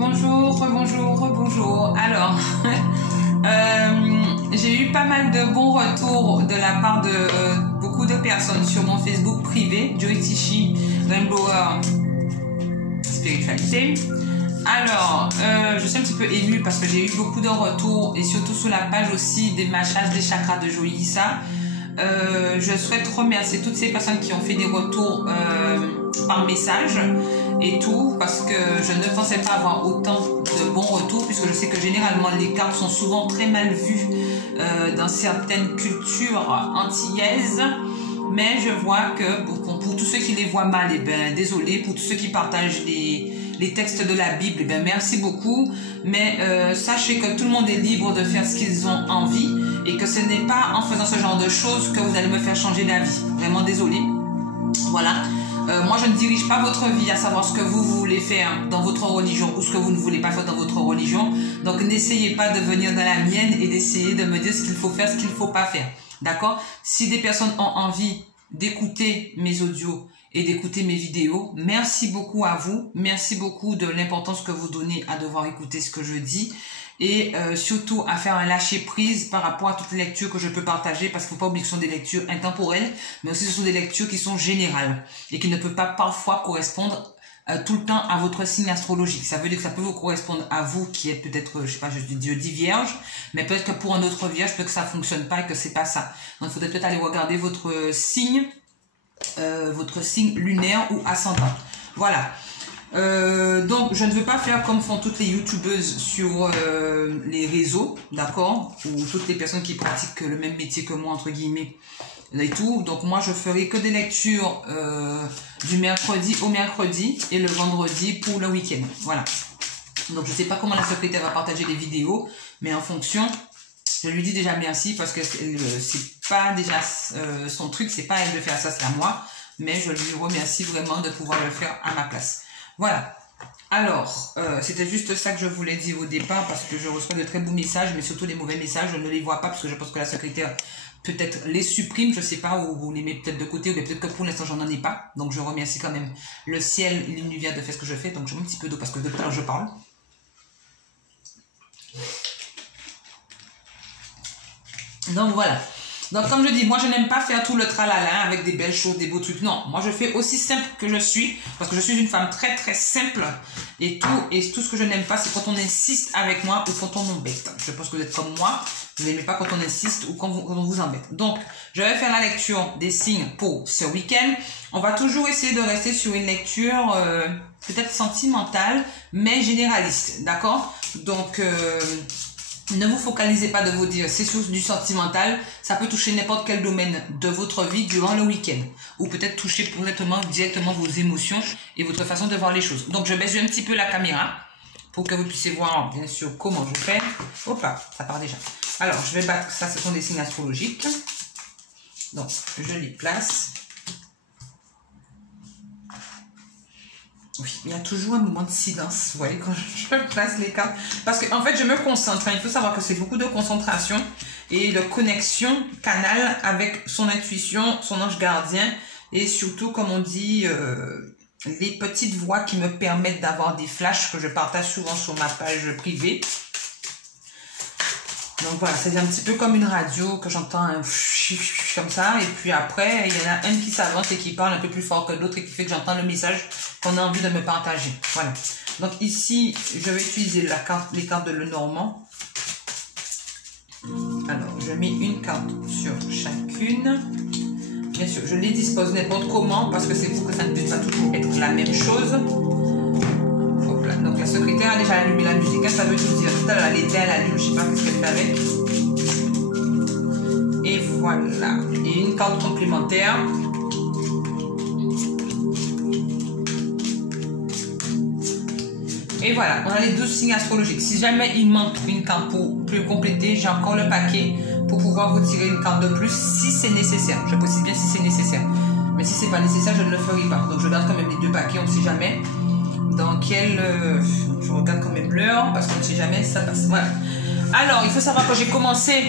Bonjour, rebonjour, rebonjour. Alors, j'ai eu pas mal de bons retours de la part de beaucoup de personnes sur mon Facebook privé, Joy Tichy, Rainbower Spiritualité. Alors, je suis un petit peu émue parce que j'ai eu beaucoup de retours et surtout sur la page aussi des massages des chakras de Joy Issa. Je souhaite remercier toutes ces personnes qui ont fait des retours par message et tout, parce que je ne pensais pas avoir autant de bons retours, puisque je sais que généralement les cartes sont souvent très mal vues dans certaines cultures antillaises, mais je vois que pour tous ceux qui les voient mal, eh ben, désolé, pour tous ceux qui partagent les textes de la Bible, eh ben, merci beaucoup, mais sachez que tout le monde est libre de faire ce qu'ils ont envie et que ce n'est pas en faisant ce genre de choses que vous allez me faire changer d'avis. Vraiment désolé. Voilà. Moi, je ne dirige pas votre vie à savoir ce que vous voulez faire dans votre religion ou ce que vous ne voulez pas faire dans votre religion. Donc, n'essayez pas de venir dans la mienne et d'essayer de me dire ce qu'il faut faire, ce qu'il ne faut pas faire. D'accord? Si des personnes ont envie d'écouter mes audios et d'écouter mes vidéos, merci beaucoup à vous. Merci beaucoup de l'importance que vous donnez à devoir écouter ce que je dis. Et surtout à faire un lâcher prise par rapport à toutes les lectures que je peux partager, parce qu'il ne faut pas oublier que ce sont des lectures intemporelles, mais aussi ce sont des lectures qui sont générales et qui ne peuvent pas parfois correspondre tout le temps à votre signe astrologique. Ça veut dire que ça peut vous correspondre à vous qui êtes peut-être, je sais pas, je dis vierge, mais peut-être que pour un autre vierge, peut-être que ça fonctionne pas et que c'est pas ça. Donc il faudrait peut-être aller regarder votre signe lunaire ou ascendant. Voilà. Donc je ne veux pas faire comme font toutes les youtubeuses sur les réseaux, d'accord, ou toutes les personnes qui pratiquent le même métier que moi entre guillemets et tout. Donc moi je ferai que des lectures du mercredi au mercredi et le vendredi pour le week-end. Voilà. Donc je sais pas comment la secrétaire va partager les vidéos, mais en fonction, je lui dis déjà merci parce que c'est pas déjà son truc, c'est pas elle de faire ça, c'est à moi, mais je lui remercie vraiment de pouvoir le faire à ma place. Voilà. Alors, c'était juste ça que je voulais dire au départ, parce que je reçois de très beaux messages, mais surtout les mauvais messages, je ne les vois pas parce que je pense que la secrétaire peut-être les supprime, je sais pas, ou les met peut-être de côté, ou peut-être que pour l'instant j'en ai pas. Donc je remercie quand même le ciel et l'univers de faire ce que je fais. Donc je mets un petit peu d'eau parce que depuis tout à l'heure je parle. Donc voilà. Donc comme je dis, moi je n'aime pas faire tout le tralala avec des belles choses, des beaux trucs. Non, moi je fais aussi simple que je suis, parce que je suis une femme très très simple. Et tout ce que je n'aime pas, c'est quand on insiste avec moi ou quand on m'embête. Je pense que vous êtes comme moi, vous n'aimez pas quand on insiste ou quand on vous embête. Donc je vais faire la lecture des signes pour ce week-end. On va toujours essayer de rester sur une lecture peut-être sentimentale, mais généraliste, d'accord? Donc ne vous focalisez pas de vous dire c'est sur du sentimental, ça peut toucher n'importe quel domaine de votre vie durant le week-end. Ou peut-être toucher directement vos émotions et votre façon de voir les choses. Donc je baisse un petit peu la caméra pour que vous puissiez voir bien sûr comment je fais. Hop là, ça part déjà. Alors je vais battre, ça ce sont des signes astrologiques. Donc je les place. Oui, il y a toujours un moment de silence, vous voyez, quand je place les cartes. Parce qu'en fait, je me concentre. Il faut savoir que c'est beaucoup de concentration et de connexion canal avec son intuition, son ange gardien. Et surtout, comme on dit, les petites voix qui me permettent d'avoir des flashs que je partage souvent sur ma page privée. Donc voilà, c'est un petit peu comme une radio que j'entends un comme ça. Et puis après, il y en a un qui s'avance et qui parle un peu plus fort que l'autre et qui fait que j'entends le message qu'on a envie de me partager. Voilà. Donc ici, je vais utiliser les cartes de Lenormand. Alors, je mets une carte sur chacune. Bien sûr, je les dispose n'importe comment parce que c'est pour que ça ne puisse pas toujours être la même chose. Hop là. Donc la secrétaire a déjà allumé la musique. Ça veut tout dire. Tout à l'heure, elle était à l'allume. Je ne sais pas ce qu'elle fait avec. Et voilà. Et une carte complémentaire. Et voilà, on a les 12 signes astrologiques. Si jamais il manque une carte pour plus compléter, j'ai encore le paquet pour pouvoir vous tirer une carte de plus si c'est nécessaire. Je précise bien si c'est nécessaire. Mais si c'est pas nécessaire, je ne le ferai pas. Donc je garde quand même les deux paquets, on ne sait jamais dans quel... je regarde quand même l'heure parce qu'on ne sait jamais si ça passe. Voilà. Alors, il faut savoir que j'ai commencé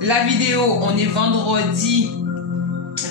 la vidéo, on est vendredi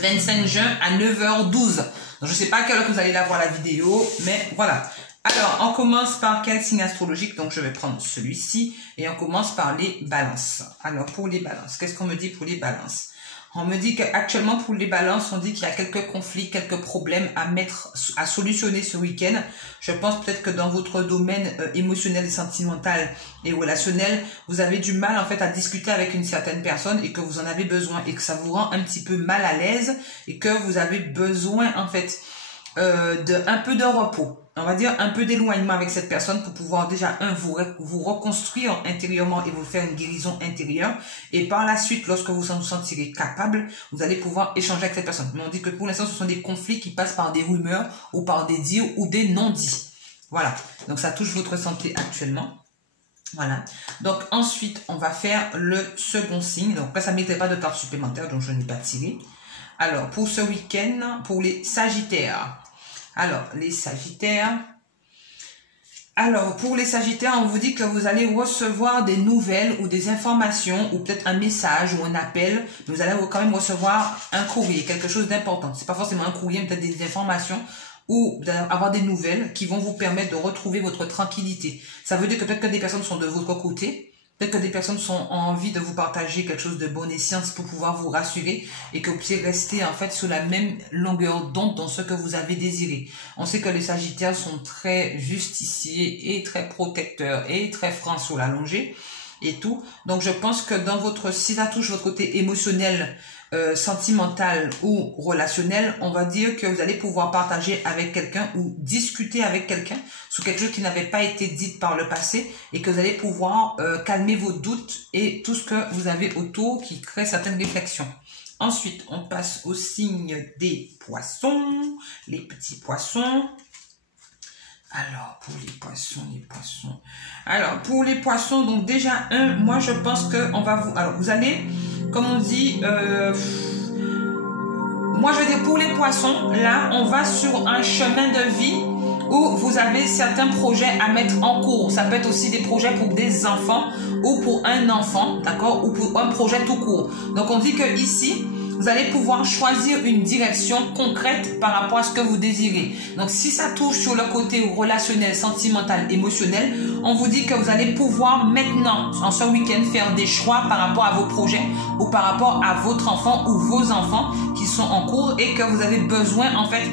25 juin à 9h12. Donc je ne sais pas à quelle heure vous allez la voir la vidéo, mais voilà. Alors, on commence par quel signe astrologique? Donc, je vais prendre celui-ci et on commence par les balances. Alors, pour les balances, qu'est-ce qu'on me dit pour les balances? On me dit qu'actuellement, pour les balances, on dit qu'il y a quelques conflits, quelques problèmes à solutionner ce week-end. Je pense peut-être que dans votre domaine émotionnel, sentimental et relationnel, vous avez du mal, en fait, à discuter avec une certaine personne et que vous en avez besoin et que ça vous rend un petit peu mal à l'aise et que vous avez besoin, en fait, un peu de repos. On va dire un peu d'éloignement avec cette personne pour pouvoir déjà, vous reconstruire intérieurement et vous faire une guérison intérieure. Et par la suite, lorsque vous vous sentirez capable, vous allez pouvoir échanger avec cette personne. Mais on dit que pour l'instant, ce sont des conflits qui passent par des rumeurs ou par des dires ou des non-dits. Voilà. Donc, ça touche votre santé actuellement. Voilà. Donc, ensuite, on va faire le second signe. Donc, là, ça ne méritait pas de carte supplémentaire, donc je n'ai pas tiré. Alors, pour ce week-end, pour les Sagittaires. Alors, les Sagittaires. Alors, pour les Sagittaires, on vous dit que vous allez recevoir des nouvelles ou des informations ou peut-être un message ou un appel. Vous allez quand même recevoir un courrier, quelque chose d'important. C'est pas forcément un courrier, mais peut-être des informations ou avoir des nouvelles qui vont vous permettre de retrouver votre tranquillité. Ça veut dire que peut-être que des personnes sont de votre côté. Peut-être que des personnes ont envie de vous partager quelque chose de bon escient pour pouvoir vous rassurer et que vous puissiez rester en fait sur la même longueur d'onde dans ce que vous avez désiré. On sait que les Sagittaires sont très justiciers et très protecteurs et très francs sur la longée et tout. Donc je pense que dans si ça touche votre côté émotionnel, sentimental ou relationnel, on va dire que vous allez pouvoir partager avec quelqu'un ou discuter avec quelqu'un sur quelque chose qui n'avait pas été dit par le passé et que vous allez pouvoir calmer vos doutes et tout ce que vous avez autour qui crée certaines réflexions. Ensuite, on passe au signe des poissons, les petits poissons. Alors, pour les poissons. Alors, pour les poissons, donc déjà, moi, je pense que on va vous... Alors, vous allez, comme on dit... moi, je veux dire, pour les poissons, là, on va sur un chemin de vie où vous avez certains projets à mettre en cours. Ça peut être aussi des projets pour des enfants ou pour un enfant, d'accord? Ou pour un projet tout court. Donc, on dit que ici... vous allez pouvoir choisir une direction concrète par rapport à ce que vous désirez. Donc, si ça touche sur le côté relationnel, sentimental, émotionnel, on vous dit que vous allez pouvoir maintenant, en ce week-end, faire des choix par rapport à vos projets ou par rapport à votre enfant ou vos enfants qui sont en cours et que vous avez besoin, en fait,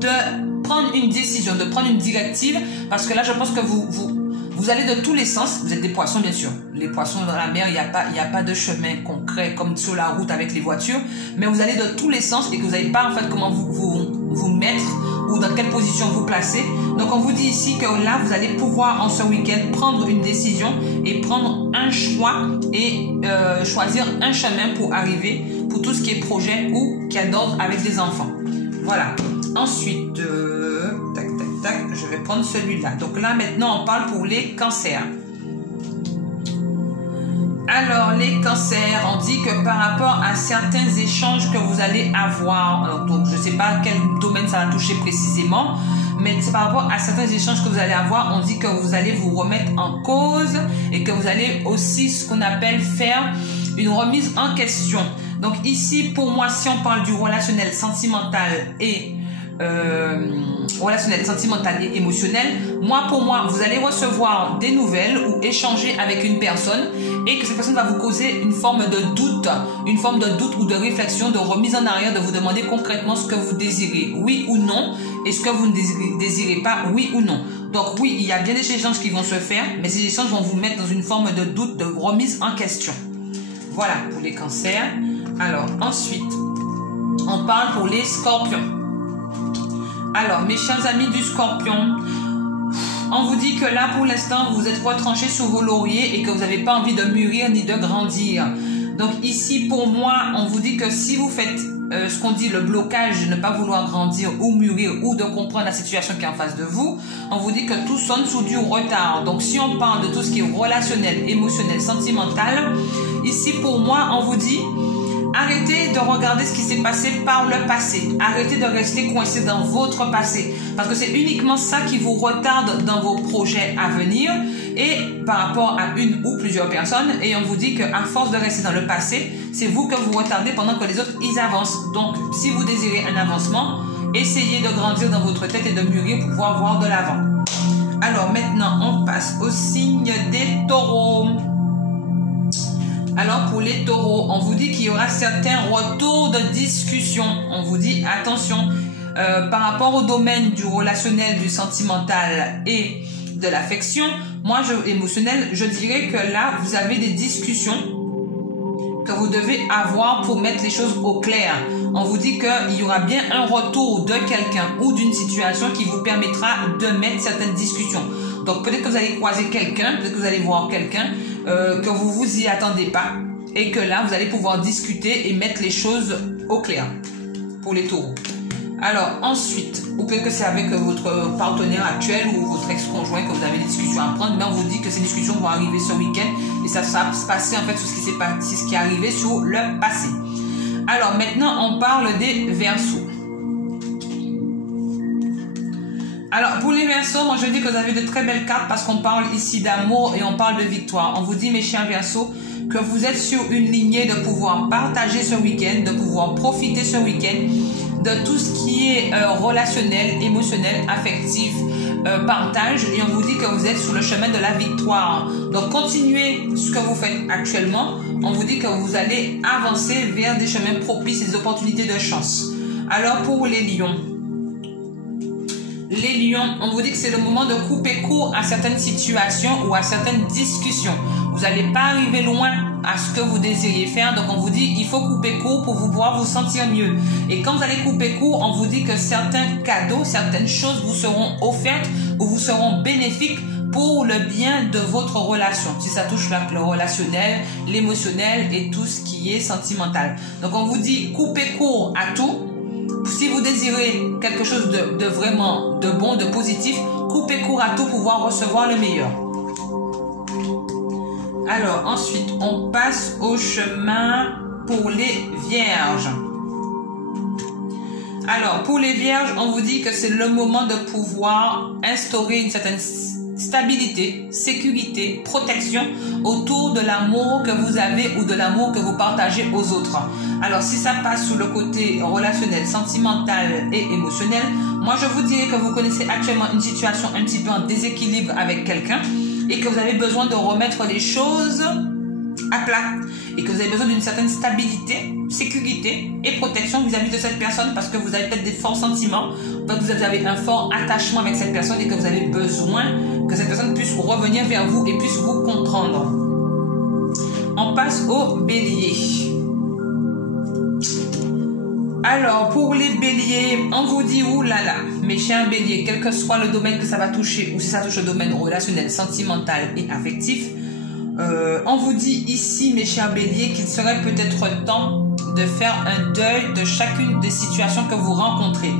de prendre une décision, de prendre une directive parce que là, je pense que vous allez de tous les sens. Vous êtes des poissons, bien sûr. Les poissons dans la mer, il n'y a pas de chemin concret comme sur la route avec les voitures. Mais vous allez de tous les sens et que vous n'avez pas en fait comment vous mettre ou dans quelle position vous placer. Donc, on vous dit ici que là, vous allez pouvoir en ce week-end prendre une décision et prendre un choix et choisir un chemin pour arriver pour tout ce qui est projet ou qui a d'ordre avec des enfants. Voilà. Ensuite, je vais prendre celui-là. Donc là, maintenant, on parle pour les cancers. Alors, les cancers, on dit que par rapport à certains échanges que vous allez avoir, alors, donc je ne sais pas quel domaine ça va toucher précisément, mais c'est par rapport à certains échanges que vous allez avoir, on dit que vous allez vous remettre en cause et que vous allez aussi ce qu'on appelle faire une remise en question. Donc ici, pour moi, si on parle du relationnel, sentimental et émotionnel, pour moi, vous allez recevoir des nouvelles ou échanger avec une personne et que cette personne va vous causer une forme de doute ou de réflexion, de remise en arrière, de vous demander concrètement ce que vous désirez, oui ou non, et ce que vous ne désirez pas, oui ou non. Donc oui, il y a bien des échanges qui vont se faire, mais ces échanges vont vous mettre dans une forme de doute, de remise en question. Voilà pour les cancers. Alors ensuite, on parle pour les scorpions. Alors, mes chers amis du Scorpion, on vous dit que là, pour l'instant, vous êtes retranchés sur vos lauriers et que vous n'avez pas envie de mûrir ni de grandir. Donc ici, pour moi, on vous dit que si vous faites ce qu'on dit le blocage, ne pas vouloir grandir ou mûrir ou de comprendre la situation qui est en face de vous, on vous dit que tout sonne sous du retard. Donc si on parle de tout ce qui est relationnel, émotionnel, sentimental, ici, pour moi, on vous dit... arrêtez de regarder ce qui s'est passé par le passé. Arrêtez de rester coincé dans votre passé. Parce que c'est uniquement ça qui vous retarde dans vos projets à venir et par rapport à une ou plusieurs personnes. Et on vous dit qu'à force de rester dans le passé, c'est vous que vous retardez pendant que les autres, ils avancent. Donc, si vous désirez un avancement, essayez de grandir dans votre tête et de mûrir pour pouvoir voir de l'avant. Alors maintenant, on passe au signe des taureaux. Alors pour les taureaux, on vous dit qu'il y aura certains retours de discussion. On vous dit attention, par rapport au domaine du relationnel, du sentimental et de l'affection, émotionnel, je dirais que là, vous avez des discussions que vous devez avoir pour mettre les choses au clair. On vous dit qu'il y aura bien un retour de quelqu'un ou d'une situation qui vous permettra de mettre certaines discussions. Donc peut-être que vous allez croiser quelqu'un, peut-être que vous allez voir quelqu'un que vous vous y attendez pas et que là vous allez pouvoir discuter et mettre les choses au clair pour les taureaux. Alors ensuite, ou peut-être que c'est avec votre partenaire actuel ou votre ex-conjoint que vous avez des discussions à prendre, mais on vous dit que ces discussions vont arriver ce week-end et ça va se passer en fait sur ce qui est arrivé sur le passé. Alors maintenant on parle des Verseaux. Alors pour les Verseaux, moi je dis que vous avez de très belles cartes parce qu'on parle ici d'amour et on parle de victoire. On vous dit mes chers Verseaux que vous êtes sur une lignée de pouvoir partager ce week-end, de pouvoir profiter ce week-end de tout ce qui est relationnel, émotionnel, affectif, partage, et on vous dit que vous êtes sur le chemin de la victoire. Donc continuez ce que vous faites actuellement. On vous dit que vous allez avancer vers des chemins propices et des opportunités de chance. Alors pour les lions. Les lions, on vous dit que c'est le moment de couper court à certaines situations ou à certaines discussions. Vous n'allez pas arriver loin à ce que vous désiriez faire. Donc on vous dit il faut couper court pour pouvoir vous sentir mieux. Et quand vous allez couper court, on vous dit que certains cadeaux, certaines choses vous seront offertes ou vous seront bénéfiques pour le bien de votre relation. Si ça touche le relationnel, l'émotionnel et tout ce qui est sentimental. Donc on vous dit coupez court à tout. Si vous désirez quelque chose de vraiment de bon, de positif, coupez court à tout pour pouvoir recevoir le meilleur. Alors ensuite, on passe au chemin pour les Vierges. Alors pour les Vierges, on vous dit que c'est le moment de pouvoir instaurer une certaine stabilité, sécurité, protection autour de l'amour que vous avez ou de l'amour que vous partagez aux autres. Alors si ça passe sous le côté relationnel, sentimental et émotionnel, moi je vous dirais que vous connaissez actuellement une situation un petit peu en déséquilibre avec quelqu'un et que vous avez besoin de remettre les choses à plat et que vous avez besoin d'une certaine stabilité, sécurité et protection vis-à-vis de cette personne parce que vous avez peut-être des forts sentiments, peut-être que vous avez un fort attachement avec cette personne et que vous avez besoin que cette personne puisse revenir vers vous et puisse vous comprendre. On passe au Bélier. Alors, pour les Béliers, on vous dit, oulala, mes chers Béliers, quel que soit le domaine que ça va toucher, ou si ça touche le domaine relationnel, sentimental et affectif, on vous dit ici, mes chers Béliers, qu'il serait peut-être temps de faire un deuil de chacune des situations que vous rencontrez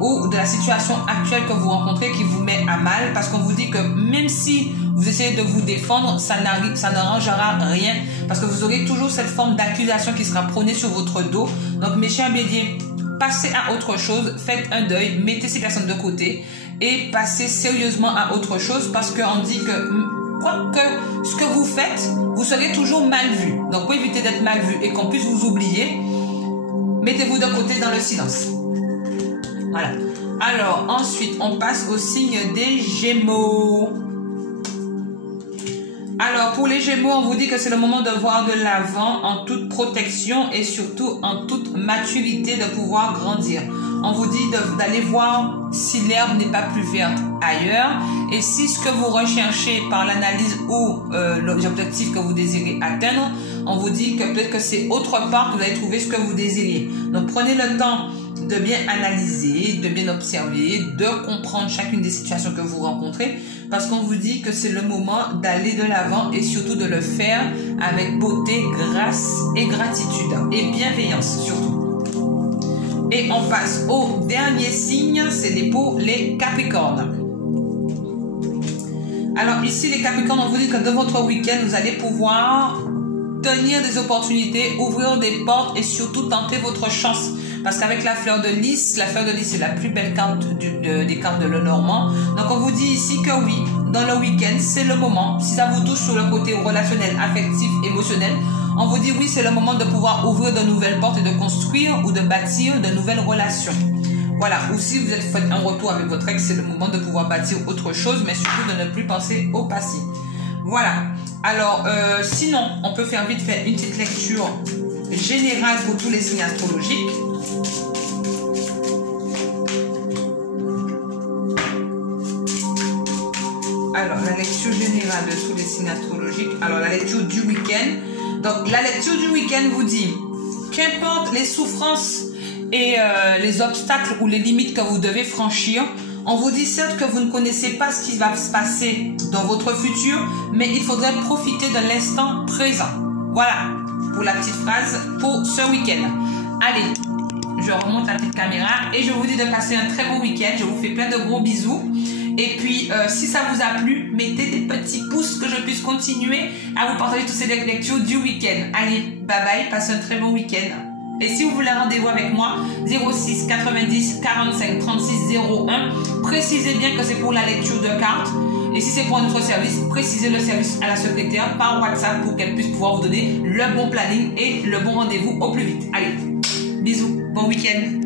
ou de la situation actuelle que vous rencontrez qui vous met à mal, parce qu'on vous dit que même si vous essayez de vous défendre, ça n'arrangera rien, parce que vous aurez toujours cette forme d'accusation qui sera prônée sur votre dos. Donc mes chers Béliers, passez à autre chose, faites un deuil, mettez ces personnes de côté et passez sérieusement à autre chose, parce qu'on dit que quoi que ce que vous faites, vous serez toujours mal vu. Donc pour éviter d'être mal vu et qu'on puisse vous oublier, mettez-vous de côté dans le silence. Voilà. Alors ensuite, on passe au signe des Gémeaux. Alors pour les Gémeaux, on vous dit que c'est le moment de voir de l'avant en toute protection et surtout en toute maturité de pouvoir grandir. On vous dit d'aller voir si l'herbe n'est pas plus verte ailleurs et si ce que vous recherchez par l'analyse ou l'objectif que vous désirez atteindre, on vous dit que peut-être que c'est autre part que vous allez trouver ce que vous désirez. Donc prenez le temps de bien analyser, de bien observer, de comprendre chacune des situations que vous rencontrez, parce qu'on vous dit que c'est le moment d'aller de l'avant et surtout de le faire avec beauté, grâce et gratitude et bienveillance surtout. Et on passe au dernier signe, c'est pour les Capricornes. Alors ici les Capricornes, on vous dit que de votre week-end, vous allez pouvoir tenir des opportunités, ouvrir des portes et surtout tenter votre chance. Parce qu'avec la fleur de lys c'est la plus belle carte des cartes de Lenormand. Donc on vous dit ici que oui, dans le week-end, c'est le moment. Si ça vous touche sur le côté relationnel, affectif, émotionnel, on vous dit oui, c'est le moment de pouvoir ouvrir de nouvelles portes et de construire ou de bâtir de nouvelles relations. Voilà, ou si vous êtes fait un retour avec votre ex, c'est le moment de pouvoir bâtir autre chose, mais surtout de ne plus penser au passé. Voilà. Alors, sinon, on peut faire vite fait une petite lecture générale pour tous les signes astrologiques. Alors, la lecture générale de tous les signes astrologiques. Alors, la lecture du week-end. Donc, la lecture du week-end vous dit, qu'importe les souffrances et les obstacles ou les limites que vous devez franchir, on vous dit certes que vous ne connaissez pas ce qui va se passer dans votre futur, mais il faudrait profiter de l'instant présent. Voilà, pour la petite phrase pour ce week-end. Allez, je remonte la petite caméra et je vous dis de passer un très bon week-end. Je vous fais plein de gros bisous. Et puis, si ça vous a plu, mettez des petits pouces que je puisse continuer à vous partager toutes ces lectures du week-end. Allez, bye bye, passez un très bon week-end. Et si vous voulez un rendez-vous avec moi, 06 90 45 36 01, précisez bien que c'est pour la lecture de cartes. Et si c'est pour un autre service, précisez le service à la secrétaire par WhatsApp pour qu'elle puisse pouvoir vous donner le bon planning et le bon rendez-vous au plus vite. Allez, bisous, bon week-end.